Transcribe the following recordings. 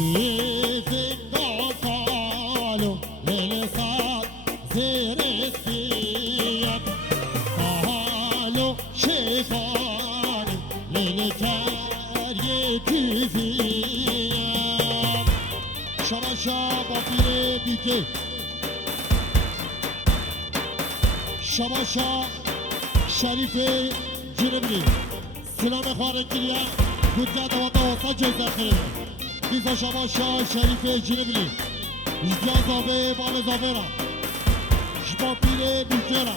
يفنقوا قالوا للصاد زير السياب قالوا شيطاني للكاريتي فياب شباشا بابي بيكي شباشا شریف جنبلی سلام خارجیه گوجه دوتا واسه جزه خیلی بیزا شباشا شریف جنبلی جدیا زاوه بال زاوه را شبا پیره بیکه را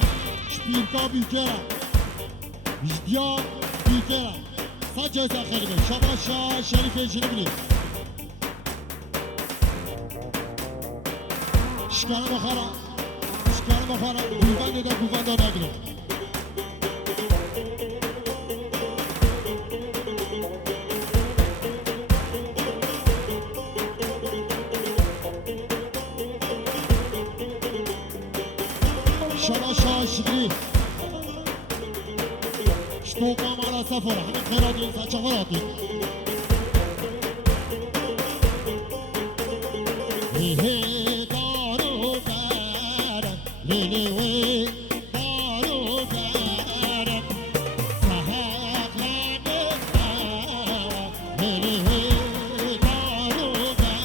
شپیرکا بیکه را جدیا بیکه را سا جزه خیلی شباشا شریف جنبلی شکانه بخارا شکانه بخارا گوونده دا گوونده نگره شباشا شکری شتوقا مالا سفر همه خیراتین سچفراتین هی دارو برم لیلیوی دارو برم سحق لنده لیلیوی دارو برم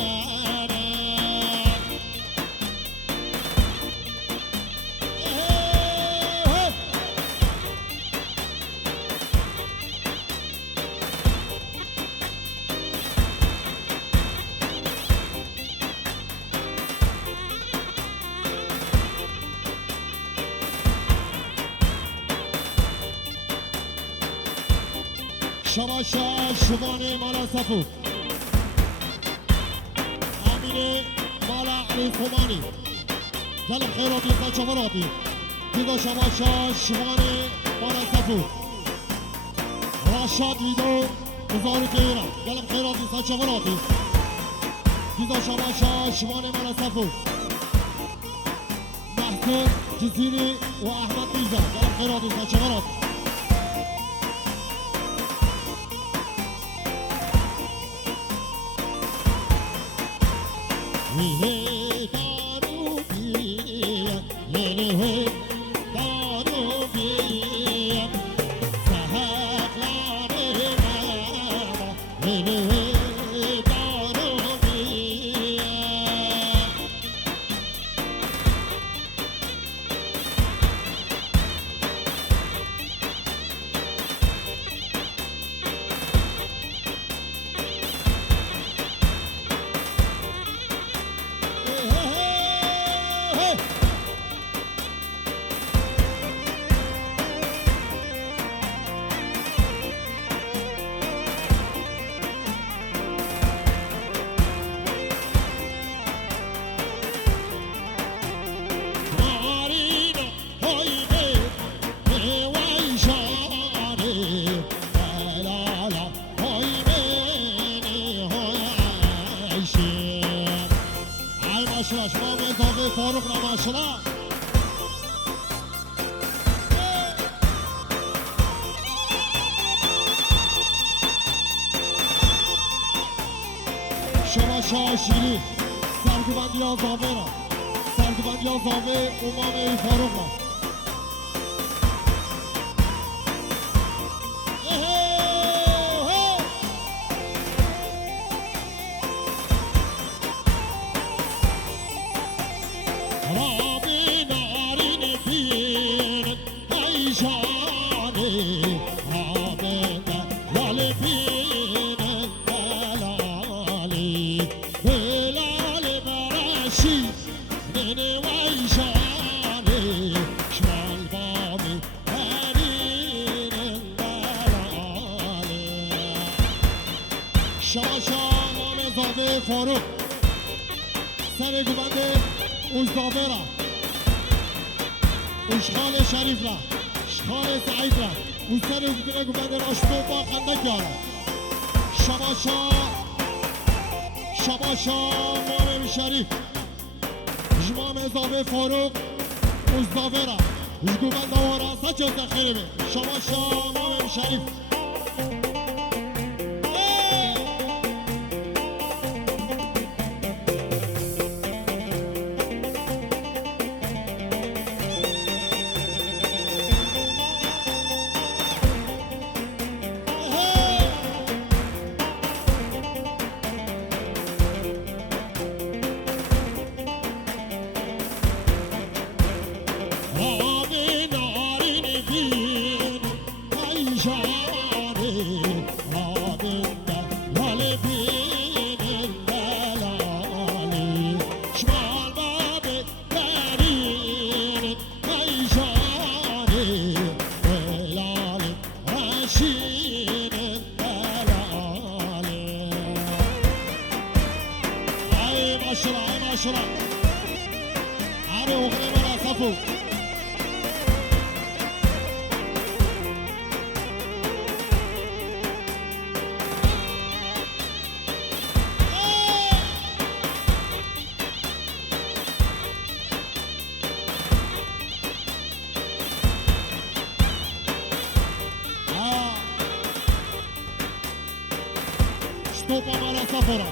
شباشا شبانه مالا صفو امینه مالا علی خمانی جلب خیراتی سچفراتی دیگه شباشا شبانه مالا صفو راشاد ویدو بزارو کهیرا جلب خیراتی سچفراتی دیگه شباشا شبانه مالا صفو محسن جزیری و احمد بیزا جلب خیراتی سچفراتی هی دارو بیم لیلی دارو بیم سحق لانه لیلی دارو بیم شما مزاقه فاروق نماشلا شما شاشیری سرگوبندی ها زاوه را سرگوبندی ها زاوه امام فاروق را فاروق سرگوبند اوزداوه را اشخال شریف را اشخال سعید را او سرگوبند راشدو با خندک را شباشا مامم شریف جمام اضافه فاروق اوزداوه را اشگوبند آوارا سچه زخیره شباشا مامم شریف توپا مالا سفرا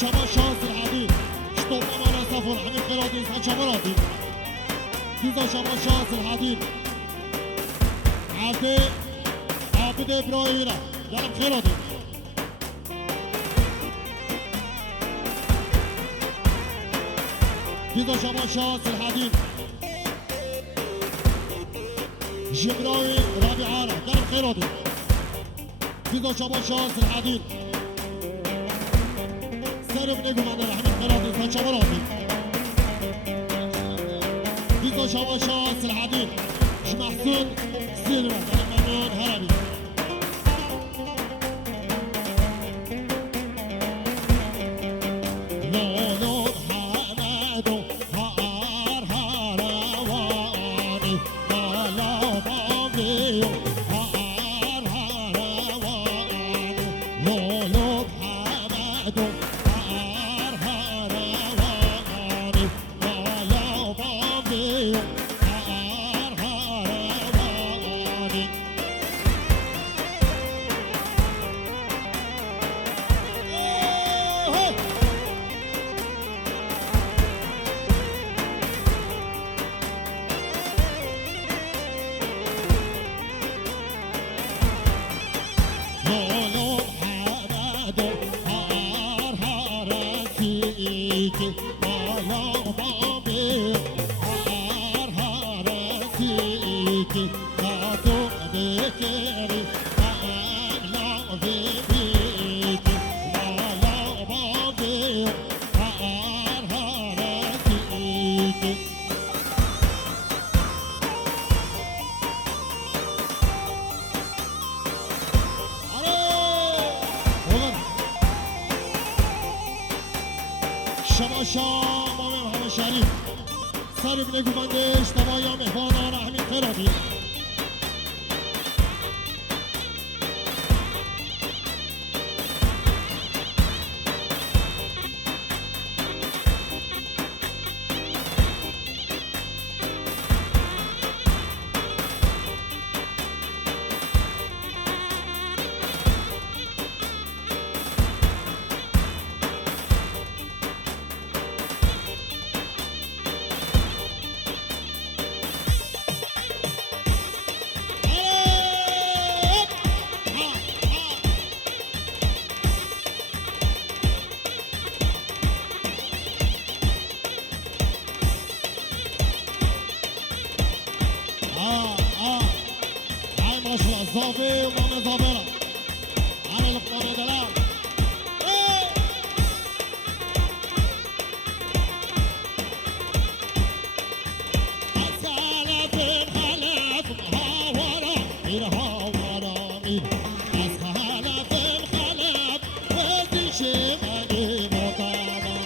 شما شانس الحديد توپا مالا سفرا همین خیرادی انسان شما رادی دیزا شما شانس الحديد عبد ابراهیمی را یعنی خیرادی دیزا شما شانس الحديد جبراوي رابعه را یعنی خیرادی دیزا شما شانس الحديد سرب نگو من رحمت خیرات انسان شما رادی دیزا شما شانس الحديد محسون سيلفا ممنون هربي لولو حمدو هار هرواني مالا بابيو هار هرواني لولو حمدو هار هرواني مالا بابيو هار هرواني لولو حمدو هار هرسيكي مالا بابيو هار هرسيكي كاتو بكري أغلى في بيتي مالا بابيو هار هرسيكي شما شام آمین همه شریف سریب نگومندش تبایا مهمانان همین خیرادی هاي ما شاء الله زابي وماما زابرة على القناة دلال أسالة بن خلف مهاورة مين هاورة مين أسالة بن خلف ودي شمالي مطابة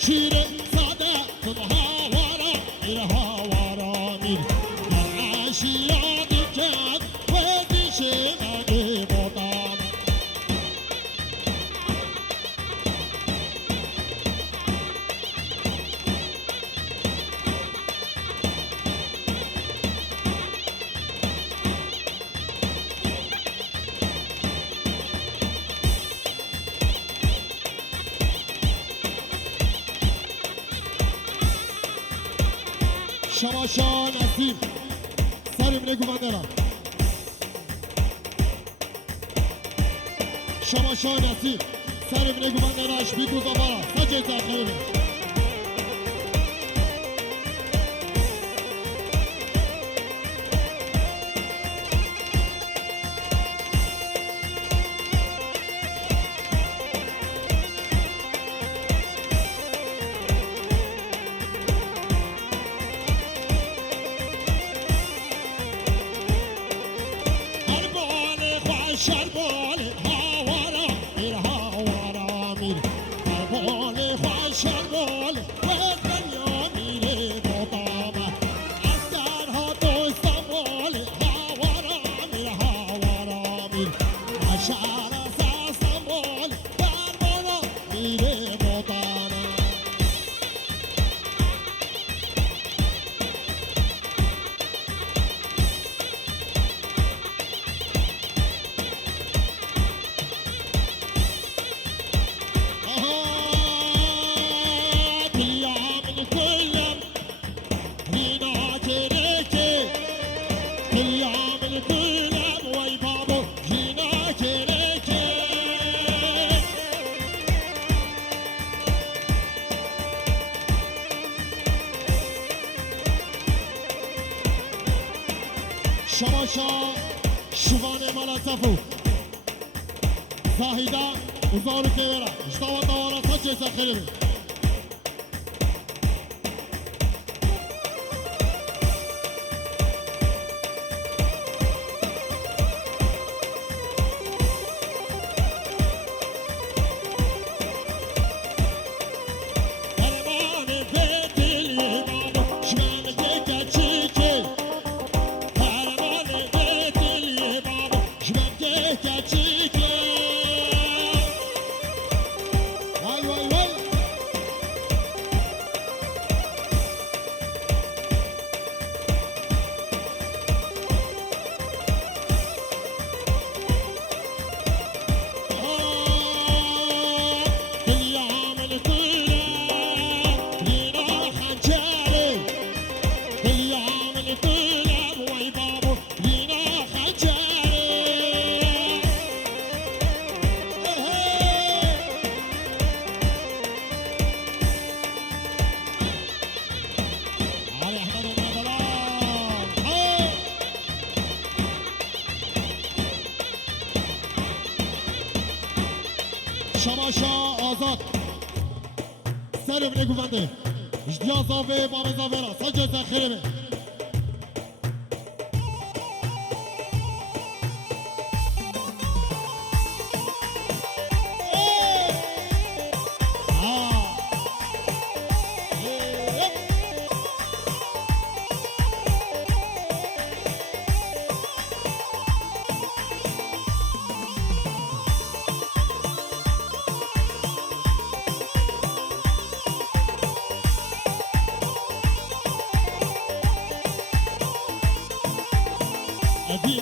شيرة سادة مهاورة الهاورة مين مرعاشي يادي كاد ودي شمالي مطابة شما شاه نسیم سریم نگو من دارم شما شاه نصیب سر ابن گوبنده راش بید روزا بارا سجه زخیره شماشا شوان مالا صفو زاهیدا وزارو که برا اشتاوا دوارا سچه سخیره بی شماشا آزاد سر ابن گوونده اجدیا زاوه بام زاوه را سجه زخیره بی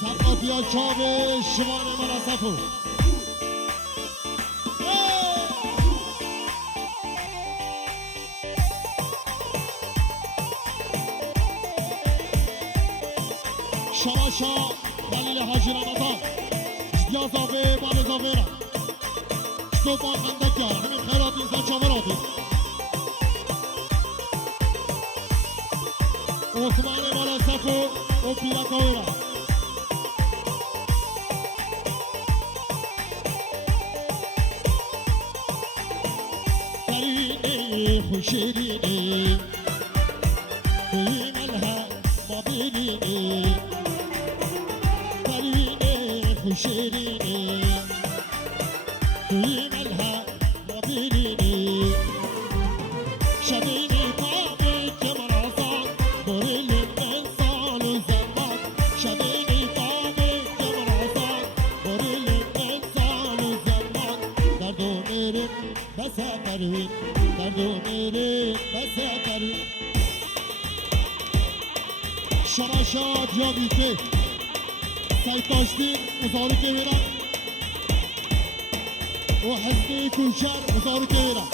سقاطی چاب شوان منصفو شماشا دلیل حاجی رمضان اشتیا زاوه بام زاوه را اشتو با خنده کیا همین خیرات اینزن چامراتی عثمان منصفو و پیرکاوی را خوشیرینی توی ملها ما بینینی پروینه خوشیرینی توی ملها ما بینینی شبینی تابی که مرازان دوریل انسان و زمان شبینی تابی که مرازان سفروین درد و میرین بسفروین شما شاد یا بیته سایت داشتیم مزارو که برم و حسنی کوشر مزارو که برم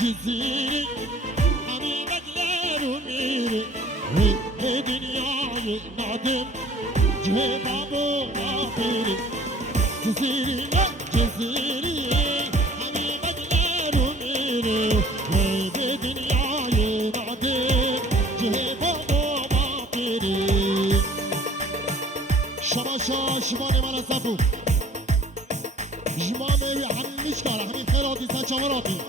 جزیری همین بدلر و میری به دنیای نادم جهباب و آفری جزیری همین بدلر و میری به دنیای نادم جهباب و آفری شما شاشمان من صفو جمامه همین کاره همین خیراتی سچامراتی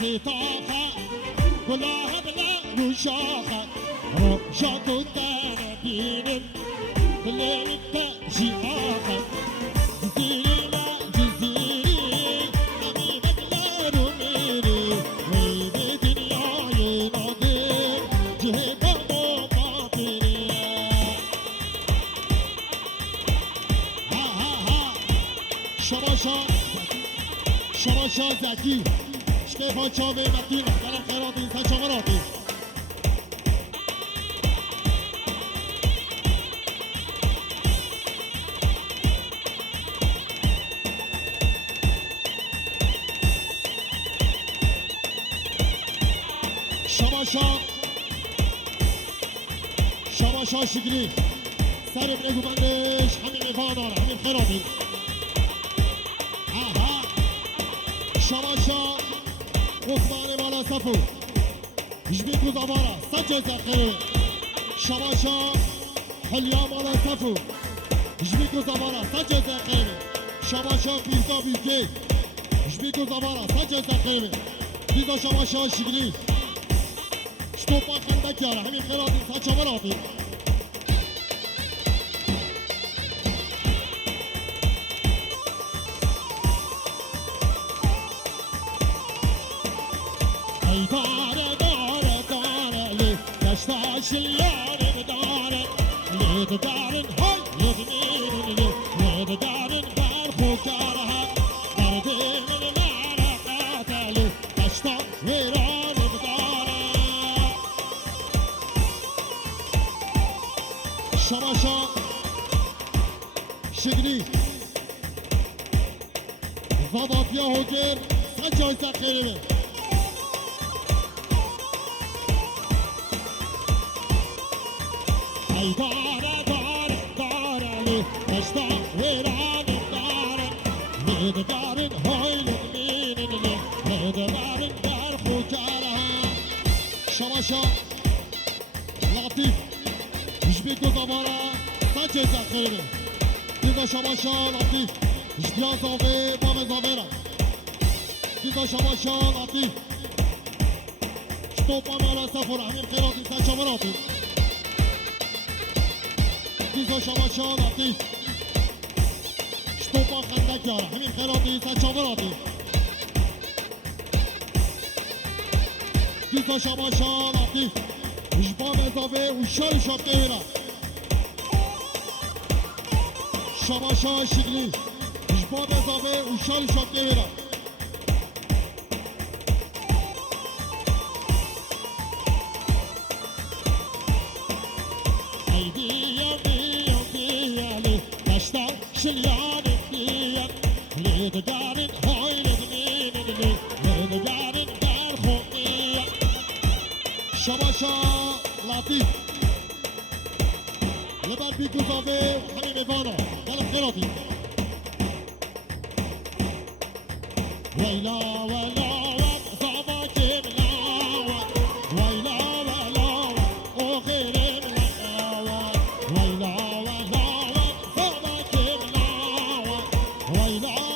ستاخة ولا هبلا وشاخة رجعت التنبين بالليل التأجي آخر جزيري لا جزيري أمي بدلر وميري ويبي دنياي ناظر جهبا وماطري ها شماشا زكي شكيفا شابي متينة كلام خيراتي إنسان شمراتي شماشا شكري سر بنگو بندش همین ایوانار همین خیراتي شماشا عثمان بالا صفو جبيكو زبارة سجل زخير شماشا حليا بالا صفو جبيكو زبارة سجل زخير شماشا بيزا بيزي جبيكو زبارة سجل زخير بيزا شماشا شكري شتوبا خندك يارا همين خيراتي سجل مراتي داشتاش اليوم بدارن ليد دارن هاي يدمين ليد دارن بارخو كارها دردين من نارا قاتلو داشتا ويران بدارن شماشا شكلي ضبط يا هوجر سجل زخيري ای داره لی دشتا ویران داره لید دارن هایل مینن لید دارن در خوکره شماشا لطیف جبی گذاباره سجه زخیره دیگه شماشا لطیف جبیا زاوه بام زاوه دیگه شماشا لطیف شتوپا مالا سفر همین خیراتی سچامراتی دیزا شماشا لطیف شتوپا خندک یاره همین خیراتی سچامراتی دیزا شماشا لطیف جبام اضافه و شال شاکه بیره شماشا شکلی جبام اضافه و شال شاکه بیره شليان الديان ليد دارن هاي لدمين ليد دارن دار خوقيا شماشا لطيف لبر بيكو زافي همين ميفانا قلب خيراتي ويلا ويلا زعما كملا ويلا ويلا وغير ملا ويلا ويلا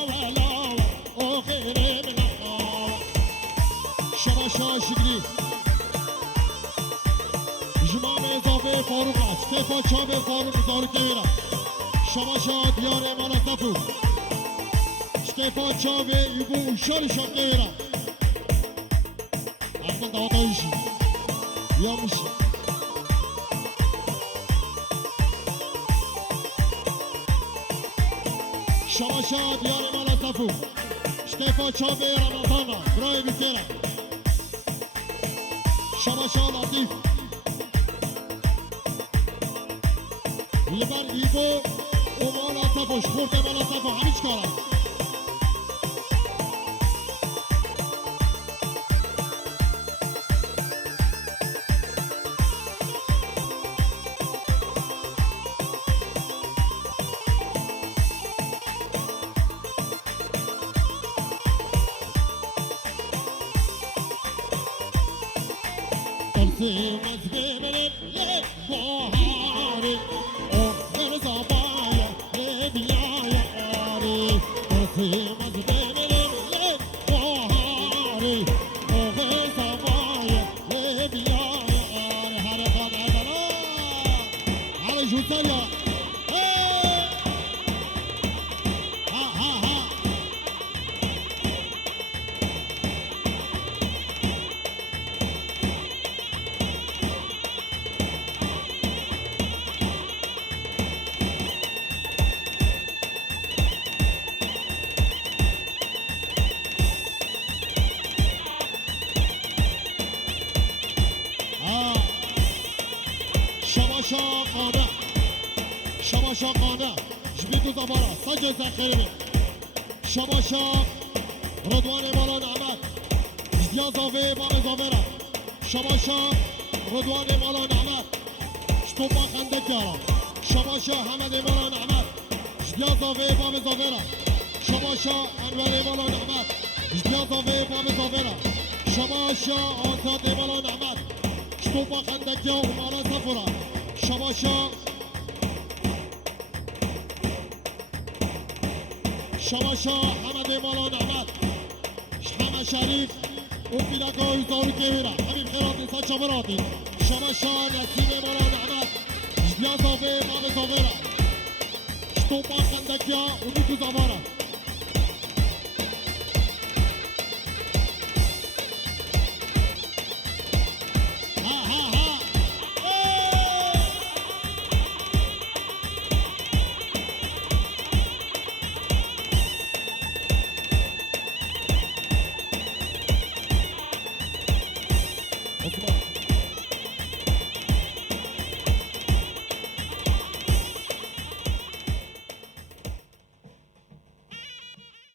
شتفا چاب فارو بزارو که بیرم شما شاد دیار امالا صفو شتفا چاب ایبو اوشاری شاد که بیرم اصلا دواتایشی یا میشه شما شاد دیار امالا صفو شتفا چاب رمضانا برای بیتیرم شما شاد عطیف لبر ایبو و مالا صفو شخورت مالا صفو همیچ کارم ترسیمز ببرم یک بهاری آخر زبایه بیای آری ترسیمز ببرم یک بهاری آخر زبایه بیای آری هر خانه دارم هر جوتایا ها ها ها شما شاقانه جبیدو زبارا سجل زخیره شما شاق رضوان مالا نعمت جدیا زاوه امام زاوره شما شاق رضوان مالا نعمت شتوبا خندک یارا شما شاق حمد مالا نعمت جدیا زاوه امام زاوره شما شاق انوار مالا نعمت جدیا زاوه امام زاوره شما شاق آزاد مالا نعمت شتوبا خندک یا مالا سفره شما شاق شما شاه حمد مالا نعمت همه شریف اون پیلکا ایزارو که بیره همین خیرات نیسا چامراتی شما شاه نسیم مالا نعمت جدیا زاوه امام زاوره شتوبا خندکیا اونی تو زماره